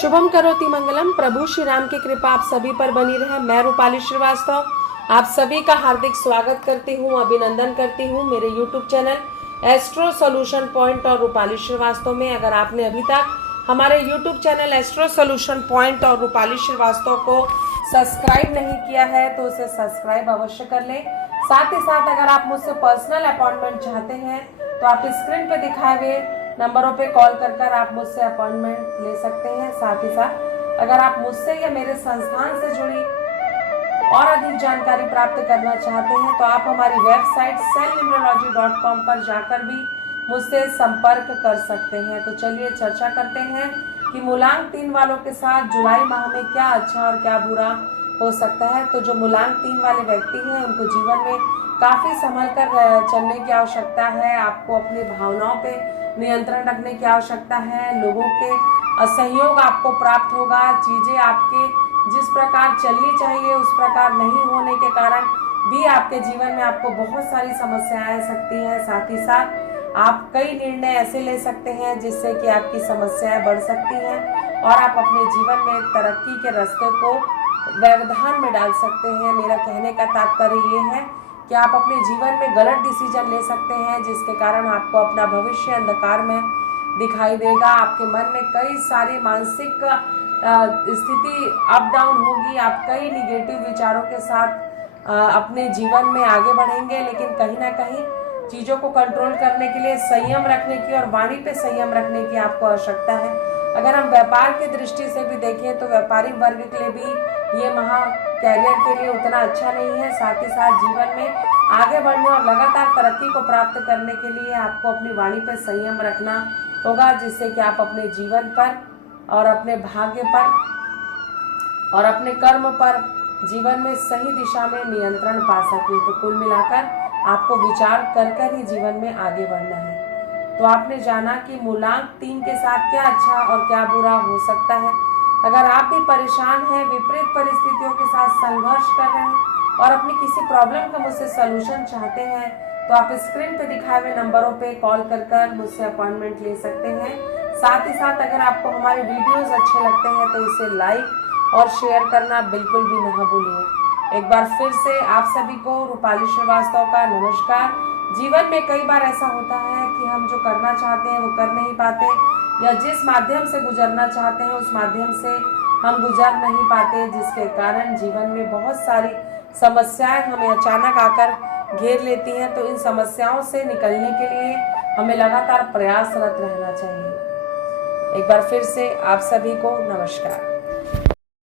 शुभम करोति मंगलम। प्रभु श्री राम की कृपा आप सभी पर बनी रहे। मैं रूपाली श्रीवास्तव आप सभी का हार्दिक स्वागत करती हूँ, अभिनंदन करती हूँ मेरे YouTube channel astro solution point और रूपाली श्रीवास्तव में। अगर आपने अभी तक हमारे YouTube channel astro solution point और रूपाली श्रीवास्तव को सब्सक्राइब नहीं किया है तो उसे सब्सक्राइब अवश्य कर लें। साथ ही साथ अगर आप मुझसे पर्सनल अपॉइंटमेंट चाहते हैं तो आप स्क्रीन पे दिखाए हुए नंबरों पे कॉल कर आप मुझसे अपॉइंटमेंट ले सकते हैं। साथ ही साथ अगर आप मुझसे या मेरे संस्थान से जुड़ी और अधिक जानकारी प्राप्त करना चाहते हैं तो आप हमारी वेबसाइट cellnumerology.com पर जाकर भी मुझसे संपर्क कर सकते हैं। तो चलिए चर्चा करते हैं कि मूलांक 3 वालों के साथ जुलाई माह में क्या अच्छा और क्या बुरा हो सकता है। तो जो मूलांक 3 वाले व्यक्ति हैं उनको जीवन में काफी संभल कर चलने की आवश्यकता है। आपको अपनी भावनाओं पे नियंत्रण रखने की आवश्यकता है। लोगों के असहयोग आपको प्राप्त होगा। चीजें आपके जिस प्रकार चलनी चाहिए उस प्रकार नहीं होने के कारण भी आपके जीवन में आपको बहुत सारी समस्याएं आ सकती हैं। साथ ही साथ आप कई निर्णय ऐसे ले सकते हैं जिससे कि आपकी समस्याएं बढ़ सकती हैं और आप अपने जीवन में तरक्की के रास्ते को व्यवधान में डाल सकते हैं। मेरा कहने का तात्पर्य ये है कि आप अपने जीवन में गलत डिसीजन ले सकते हैं जिसके कारण आपको अपना भविष्य अंधकार में दिखाई देगा। आपके मन में कई सारी मानसिक स्थिति अप डाउन होगी। आप कई निगेटिव विचारों के साथ अपने जीवन में आगे बढ़ेंगे, लेकिन कहीं ना कहीं चीज़ों को कंट्रोल करने के लिए संयम रखने की और वाणी पे संयम रखने की आपको आवश्यकता है। अगर हम व्यापार की दृष्टि से भी देखें तो व्यापारिक वर्ग के लिए भी ये माह कैरियर के लिए उतना अच्छा नहीं है। साथ ही साथ जीवन में आगे बढ़ने और लगातार तरक्की को प्राप्त करने के लिए आपको अपनी वाणी पर संयम रखना होगा, जिससे कि आप अपने जीवन पर और अपने भाग्य पर और अपने कर्म पर जीवन में सही दिशा में नियंत्रण पा सके। तो कुल मिलाकर आपको विचार कर ही जीवन में आगे बढ़ना है। तो आपने जाना कि मूलांक 3 के साथ क्या अच्छा और क्या बुरा हो सकता है। अगर आप भी परेशान हैं, विपरीत परिस्थितियों के साथ संघर्ष कर रहे हैं और अपनी किसी प्रॉब्लम का मुझसे सलूशन चाहते हैं तो आप स्क्रीन पे दिखाए हुए नंबरों पे कॉल कर मुझसे अपॉइंटमेंट ले सकते हैं। साथ ही साथ अगर आपको हमारे वीडियोस अच्छे लगते हैं तो इसे लाइक और शेयर करना बिल्कुल भी ना भूलिए। एक बार फिर से आप सभी को रूपाली श्रीवास्तव का नमस्कार। जीवन में कई बार ऐसा होता है कि हम जो करना चाहते हैं वो कर नहीं पाते, या जिस माध्यम से गुजरना चाहते हैं उस माध्यम से हम गुजर नहीं पाते, जिसके कारण जीवन में बहुत सारी समस्याएं हमें अचानक आकर घेर लेती हैं। तो इन समस्याओं से निकलने के लिए हमें लगातार प्रयासरत रहना चाहिए। एक बार फिर से आप सभी को नमस्कार।